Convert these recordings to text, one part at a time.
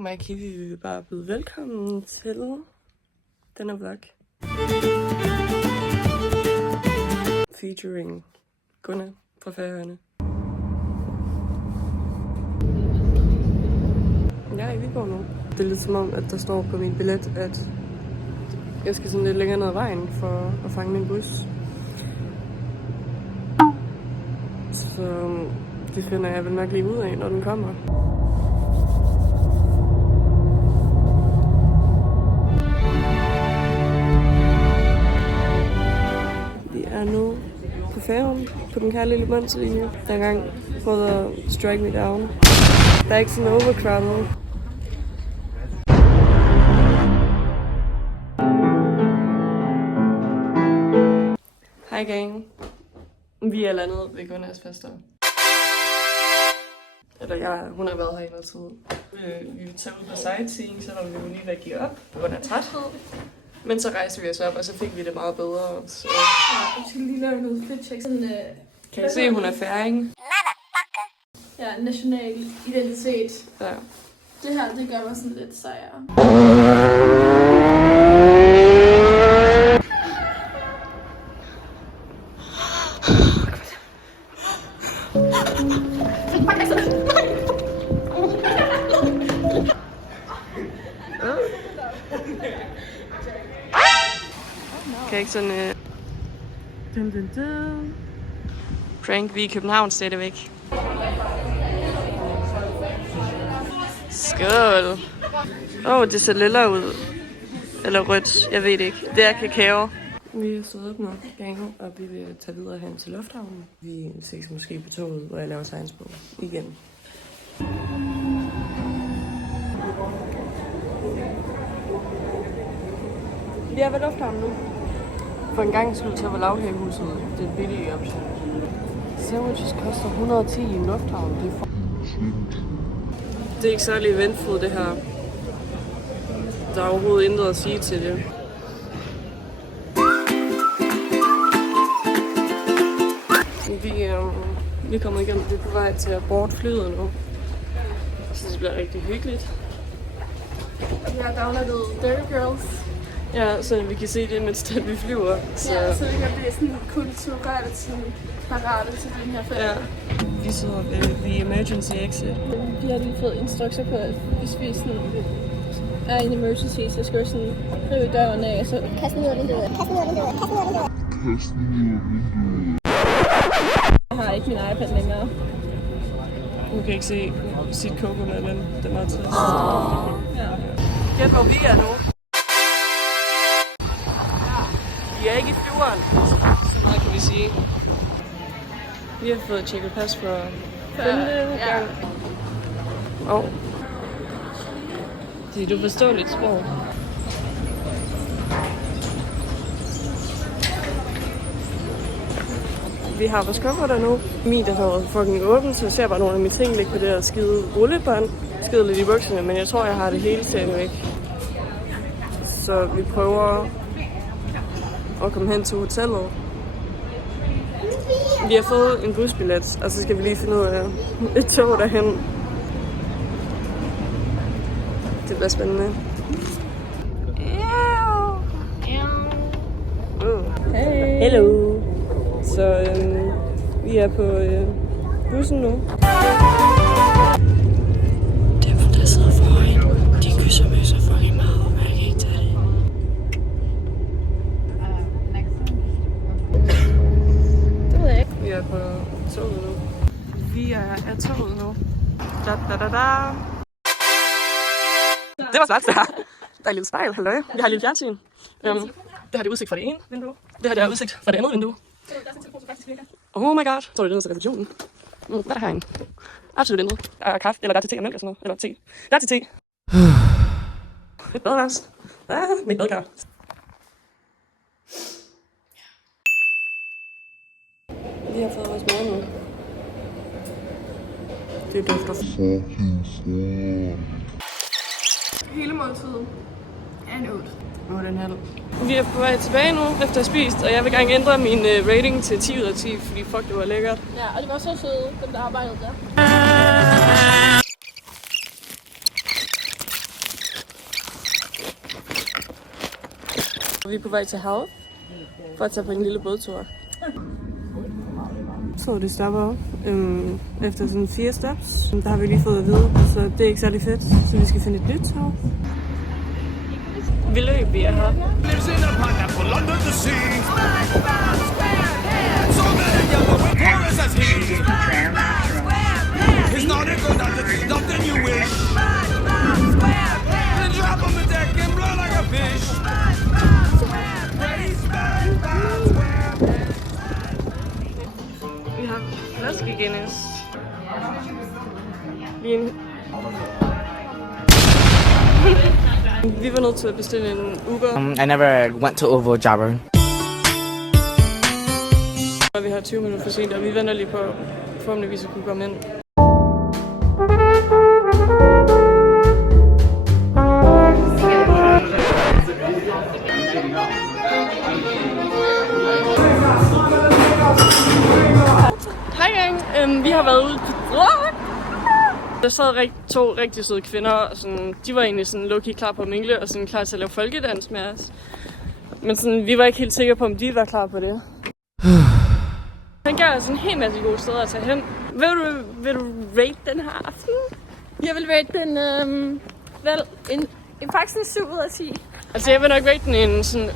Mig og Kiwi vil bare byde velkommen til denne vlog. Featuring Gunnar fra Færøerne. Jeg er i Viborg nu. Det er lidt som om, at der står på min billet, at jeg skal sådan lidt længere ned ad vejen for at fange min bus. Så det finder jeg vel nok lige ud af, når den kommer. Vi er nu på færgen på den kære lille Monsterlinje, der engang prøvede at strike me down. Der er ikke sådan overcrowded. Hej gang. Vi er landet ved Gunnars fester. Eller hun har været her hele tiden. Vi vil tage ud på sightseeing, selvom vi ville lige ved at give op på grund af træthed. Men så rejste vi os op, og så fik vi det meget bedre. Så... Ja, vi skal lige lave noget fit check. Kan I se, at hun er færing? Ja, national identitet. Ja. Det her, det gør mig sådan lidt sejere. Kan ikke sådan... Prank, vi er i København stadigvæk. Skål! Det ser lilla ud. Eller rødt, jeg ved det ikke. Det er kakao. Vi er stået op nu, gang, og vi vil tage videre hen til lufthavnen. Vi ses måske på toget, hvor jeg laver science på igen. Vi er ved lufthavnen nu. For en gang skyld, så var lavkagehuset det billige option. Sandwiches koster 110 i en lufthavn. Det er ikke særlig eventfuld, det her. Der er overhovedet intet at sige til det. Vi er kommet igennem, vi er på vej til at boarde flyet nu. Så det bliver rigtig hyggeligt. Vi har downloadet Dirty Girls. Ja, så vi kan se det, mens vi flyver. Så... Ja, så vi kan blive sådan kulturelt sådan parate til den her ferie. Ja. Vi sidder ved emergency exit. Vi har lige fået instrukser på, at hvis vi sådan er i en emergency, så skal vi sådan rive døren af, så kaste den ud af vinduet. Jeg har ikke min iPad længere. Du kan ikke se sit coconut, men den er trist. Ja. Gæt, hvor vi er nu. Vi er ikke i flyveren, så meget kan vi sige. Vi har fået tjekket pas for 5. gang. Det er et uforståeligt sprog. Vi har vores kufferter nu. Min der har fucking åbent, så jeg ser bare nogle af mine ting ligge på det der skide rullebånd. Skide lidt i bukserne, men jeg tror, jeg har det hele stadigvæk. Så vi prøver at komme hen til hotellet. Vi har fået en busbillet, og så skal vi lige finde ud af et tog derhen. Det bliver spændende. Hey! Hello! Så vi er på bussen nu. Dem, der sidder foran, de kysser med så fucking meget, og jeg kan ikke tage det. Det ved jeg ikke. Vi er på toget nu. Vi er af toget nu. Da, da, da, da. Det var smart, det her. Der er et lille spejl, halløj. Vi har et lille fjernsyn. Det har det udsigt fra det ene vindue. Det har det udsigt fra det andet vindue. Oh my god. Så er det ned til receptionen. Hvad er der herinde? Absolut intet. Der er kaffe, eller der er til te og mælk og sådan noget. Eller te. Der er til te. Et badeværelse. Mit badekar. Vi har fået vores mad nu. Det dufter Hele måltiden er en 8. 8,5. Vi er på vej tilbage nu, efter at have spist, og jeg vil gerne ændre min rating til 10 ud af 10, fordi fuck, det var lækkert. Ja, og det var så søde, dem der arbejdede der. Vi er på vej til havet for at tage på en lille bådtur. Så det stopper efter sådan 4 stops. Der har vi lige fået at vide, så det er ikke særlig fedt. Så vi skal finde et nyt tog. Vi løb, vi er her. Vi har flaske Guinness. Vi var nødt til at bestille en Uber. I never went to Ovo Jabber. Og vi har 20 minutter for sent, og vi venter lige på, forhåbentlig vi kunne komme ind. Hej gang. Vi har været ude på... Der sad 2 rigtig søde kvinder, og sådan, de var egentlig sådan low-key klar på at mingle, og sådan klar til at lave folkedans med os. Men sådan, vi var ikke helt sikre på, om de var klar på det. Han gav os en hel masse gode steder at tage hen. Vil du rate den her aften? Jeg vil rate den, faktisk en 7 ud af 10. Altså, jeg vil nok rate den en sådan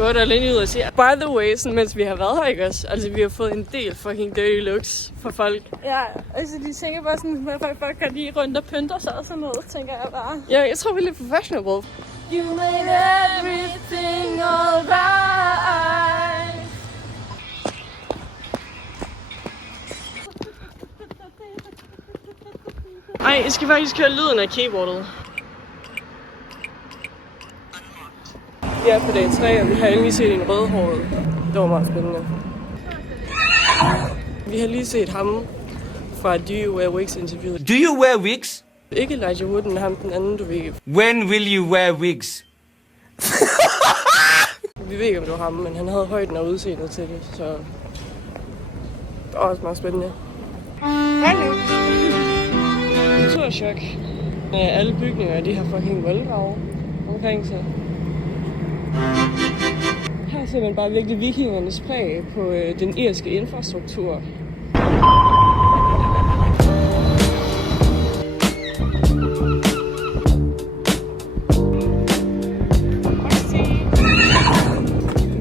8 eller 9 ud af 10. By the way, sådan, mens vi har været her, ikke også? Altså, vi har fået en del fucking dirty looks fra folk. Ja, altså de tænker bare sådan, hvad folk kan lige rundt og pynter sig og sådan noget, tænker jeg bare. Ja, jeg tror, vi er lidt professional. You made everything alright. Ej, jeg skal faktisk høre lyden af keyboardet. Vi er på dag 3, og vi har endelig set en rødhåret. Det var meget spændende. Vi har lige set ham fra Do You Wear Wigs interviewet. Do you wear wigs? Ikke Elijah Wood, men ham den anden, du ved. When will you wear wigs? Vi ved ikke, om det var ham, men han havde højden og udseendet til det, så... Det var også meget spændende. Hallo! Kulturschok. Alle bygninger, de har fucking voldgrave omkring sig. Her ser man bare virkelig vikingernes præg på den irske infrastruktur.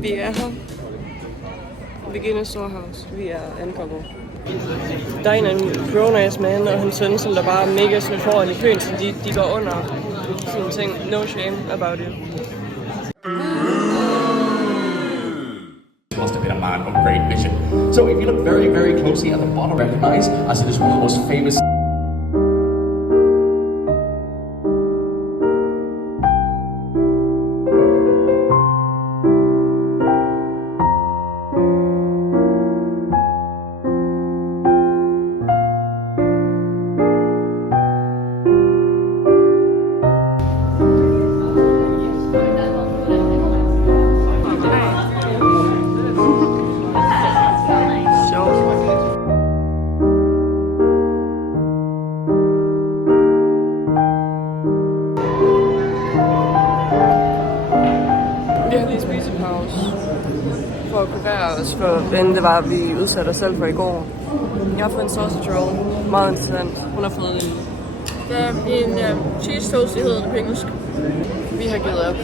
Vi er her. Guinness Storehouse. Vi er ankommet. Der er en grown-ass man og hans søn, som der bare er mega smidt foran i køen, så de går under sådan ting. No shame about it. Must have been a man of great vision. So if you look very, very closely at the bottom, recognize as it is one of the most famous. For at kurere os for, hvordan det var, vi udsatte os selv for i går. Jeg har fået en sausage roll. Meget interessant. Hun har fået En cheese toast, det hedder det på engelsk. Vi har givet op.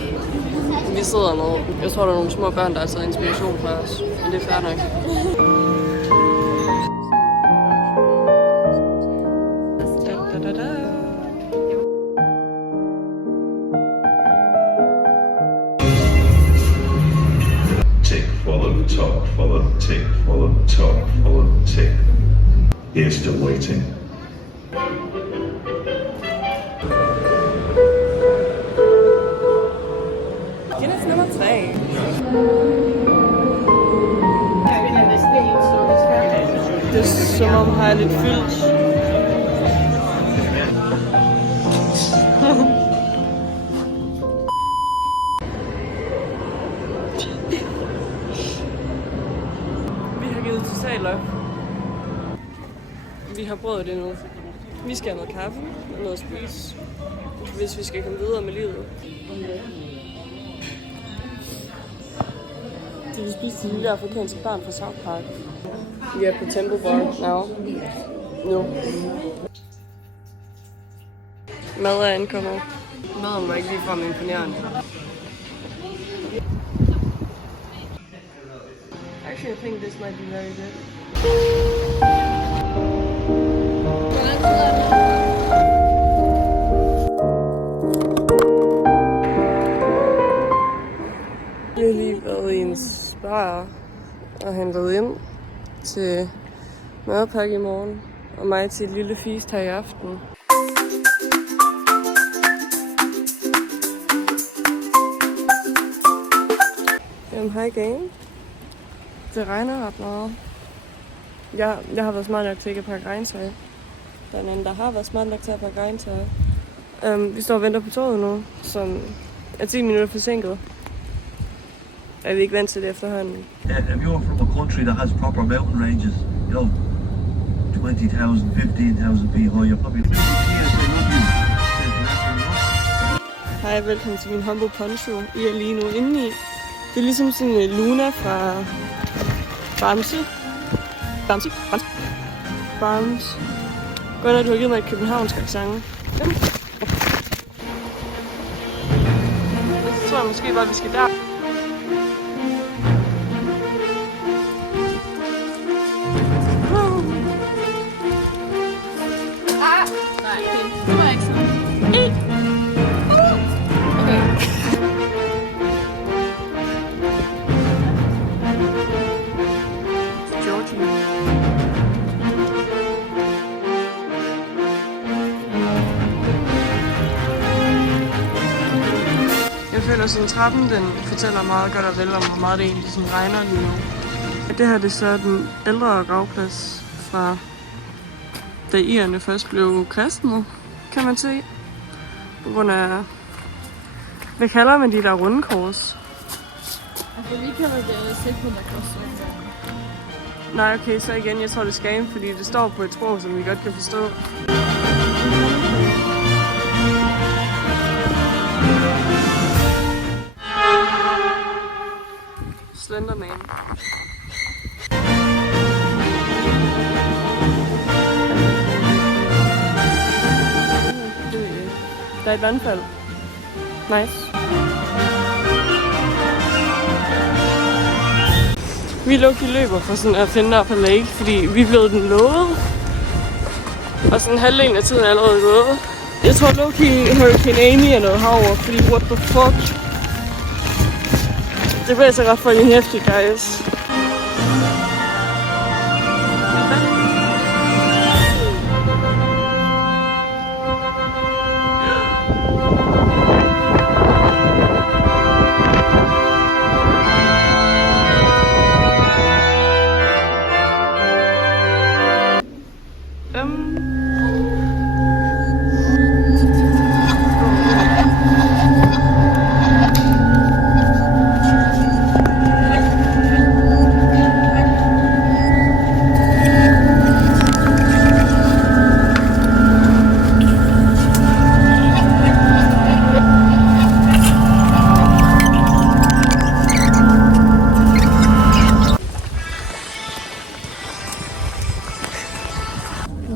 Vi sidder med. Jeg tror, der er nogle små børn, der har taget inspiration fra os. Men det er fair nok. Top, follow the tick, follow the top, follow the tick. You're still waiting. Guinness nummer 3. Det er som om har jeg lidt fyldt. Vi har brødet endnu. Vi skal have noget kaffe og noget at spise, hvis vi skal komme videre med livet. De vil spise de lille afrikanske barn fra South Park. Vi er på Temple Bar now. Nu. Mad er ankommet. Maden var ikke ligefrem imponerende. Actually, I think this might be very good. Vi har lige været i en spar og handlet ind til madpakke i morgen, og mig til et lille feast her i aften. Jamen, hej gang. Det regner ret meget. Jeg har været smart nok til ikke at pakke regntøj. Der er en anden, der har været smart nok til at pakke regntøj. Vi står og venter på toget nu, som er 10 minutter forsinket. Er vi ikke vant til det efterhånden? If you're from a country that has proper mountain ranges, you know, 20,000, 15,000 feet high, you're probably Hej, velkommen til min Humble Poncho. I er lige nu inde i. Det er ligesom sådan en Luna fra Bamse. Godt at du har givet mig et københavnsk accent. Så tror jeg måske bare, vi skal der. Det var ikke sådan. Jeg føler sådan, trappen den fortæller meget godt og vel om, hvor meget det egentlig sådan regner lige nu. Det her det er så den ældre gravplads fra da irerne først blev kristne, kan man se. På grund af, hvad kalder man de der runde kors? Altså, vi kalder det sekundærkors. Nej, okay, så igen, jeg tror det er scam, fordi det står på et sprog, som vi godt kan forstå. Slenderman. Der er et vandfald. Nice. Vi lukker løber for sådan at finde op på lake, fordi vi blev den lovet. Og sådan halvdelen af tiden er allerede gået. Jeg tror low-key Hurricane Amy er noget herovre, fordi what the fuck. Det bliver så ret fucking hæftigt, guys.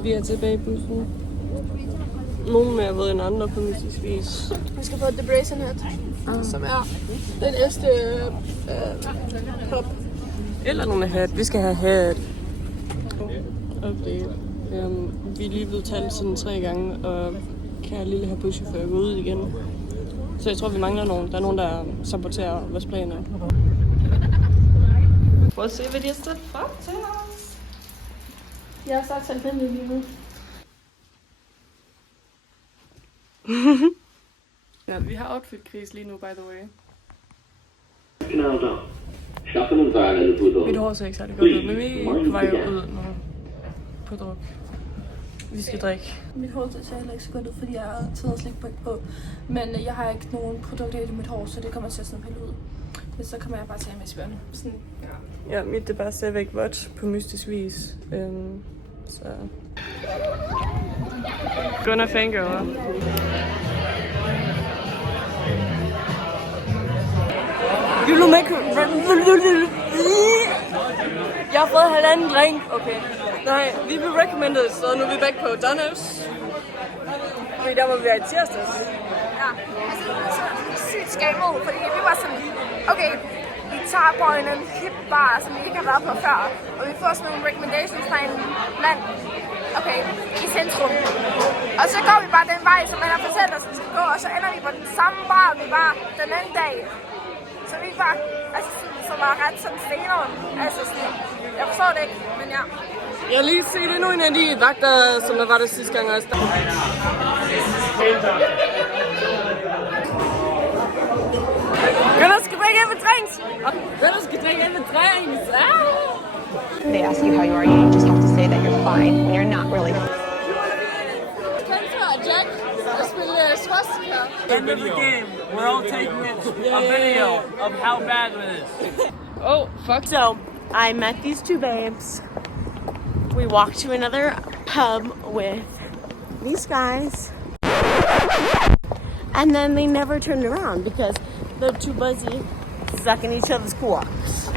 Vi er tilbage i bussen. Nogle mere ved end andre på mystisk vis. Vi skal få The Brazen Hat, som er den ældste pop. Eller nogle hat. Vi skal have hat. Update. Vi er lige blevet talt sådan 3 gange, og kære lille her buschauffør går ud igen. Så jeg tror, vi mangler nogen. Der er nogen, der saboterer vores planer. Prøv at se, hvad de har stået frem til os. Jeg har sagt selv den lige nu. Ja, vi har outfit-krise lige nu, by the way. Mit hår ser ikke særlig godt ud, men vi er på vej ud nu på druk. Vi skal drikke. Mit hår ser heller ikke så godt ud, fordi jeg har taget slik på. Men jeg har ikke nogen produkter i mit hår, så det kommer til at sådan pille ud. Men så kommer jeg bare til at med spørge. Sådan, ja. Ja, mit det er bare stadigvæk vådt på mystisk vis. Så... Gunnar fangirl. Vil du make... Jeg har fået halvanden drink. Okay. Nej, vi blev recommended et sted. Nu er vi væk på Donner's. Fordi der må vi være i tirsdags. Ja, altså sygt skammet, fordi vi var sådan, okay, vi tager på en hip bar, som vi ikke har været på før, og vi får sådan nogle recommendations fra en mand, okay, i centrum. Og så går vi bare den vej, som han har fortalt os, at vi skal gå, og så ender vi på den samme bar, vi var den anden dag. Så vi var, altså, så var ret sådan steneren, altså sådan, jeg forstår det ikke, men ja. Jeg har lige set endnu en af de vagter, som der var der sidste gang også. Gunnar skal drikke en med drinks! Gunnar skal drikke en med drinks! They ask you how you are, you just have to say that you're fine when you're not really. Jack, jeg spiller swastika. End of the game, we're all taking a video of how bad it is. Oh, fuck. So, I met these two babes. We walked to another pub with these guys. And then they never turned around because they're too busy sucking each other's cocks.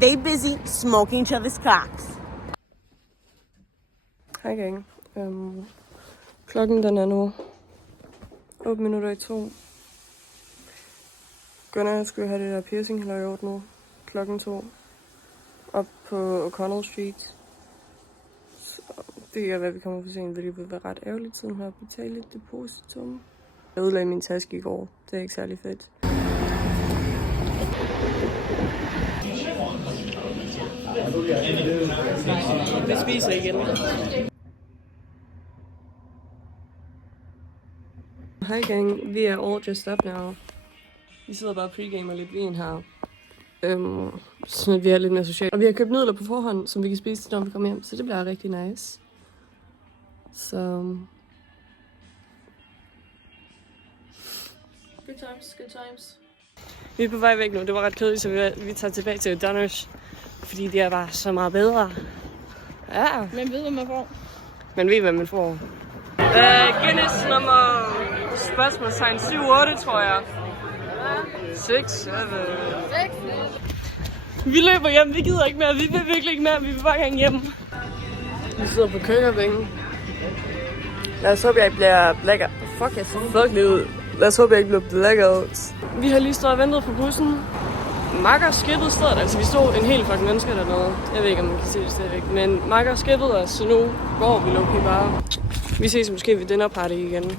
They busy smoking each other's cocks. Hej gang. Klokken den er nu 8 minutter i 2. Gunnar skulle have det der piercing halløj gjort nu. Klokken 2. Op på O'Connell Street. Så det kan være, vi kommer for sent, fordi det vil være ret ærgerligt, siden har betalt et depositum. Jeg udlagde min taske i går. Det er ikke særlig fedt. Vi spiser igen. Hej gang, vi er all dressed up now. Vi sidder bare og pregamer lidt vin her. Så vi er lidt mere socialt. Og vi har købt nudler på forhånd, som vi kan spise, når vi kommer hjem. Så det bliver rigtig nice. Så... Good times, good times. Vi er på vej væk nu. Det var ret kedeligt, så vi tager tilbage til Donner's. Fordi det er bare så meget bedre. Ja. Man ved, hvad man får. Man ved, hvad man får. Guinness nummer... Spørgsmålstegn 7-8, tror jeg. 6, 7. Vi løber hjem, vi gider ikke mere. Vi vil virkelig ikke mere, vi vil bare gerne hjem. Vi sidder på køkkenbænken. Lad os håbe, jeg ikke bliver blackout. Fuck, jeg ser fucking ud. Lad os håbe, jeg ikke bliver blackout. Vi har lige stået og ventet på bussen. Makker skippede stedet, altså vi stod en hel fucking mennesker dernede. Jeg ved ikke, om man kan se det stadigvæk. Men Makker skippede os, så nu går vi lukkelig bare. Vi ses måske ved dinnerparty igen.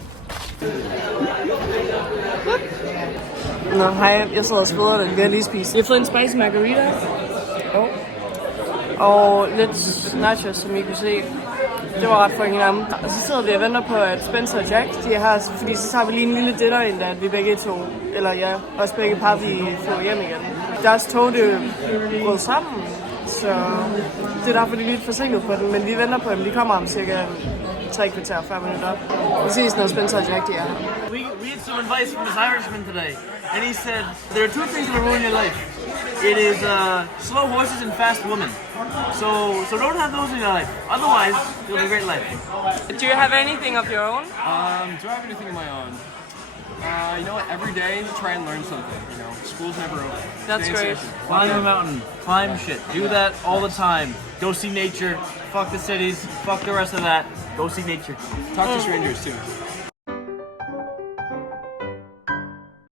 Nå, hej. Jeg sidder og sveder den. Vi har lige spist. Vi har fået en spicy margarita. Og lidt nachos, som I kunne se. Det var ret fucking nemme. Og så sidder vi og venter på, at Spencer og Jack, de er her. Fordi så tager vi lige en lille dinner ind, at vi begge to, eller ja, også begge par, vi får hjem igen. Deres tog, det brød sammen. Så det er derfor, de er lidt forsinket på den. Men vi venter på dem. De kommer om cirka 3 kvarter, 5 minutter. Vi ses, når Spencer og Jack de er her. We had some advice from this Irishman today, and he said there are two things that will ruin your life. It is slow horses and fast women. So don't have those in your life. Otherwise, you'll have a great life. Do you have anything of your own? Do I have anything of my own? You know what? Every day, try and learn something. You know, school's never over. That's great. Climb a mountain, climb shit. Do that all the time. Go see nature. Fuck the cities. Fuck the rest of that. Go see nature. Talk to strangers too.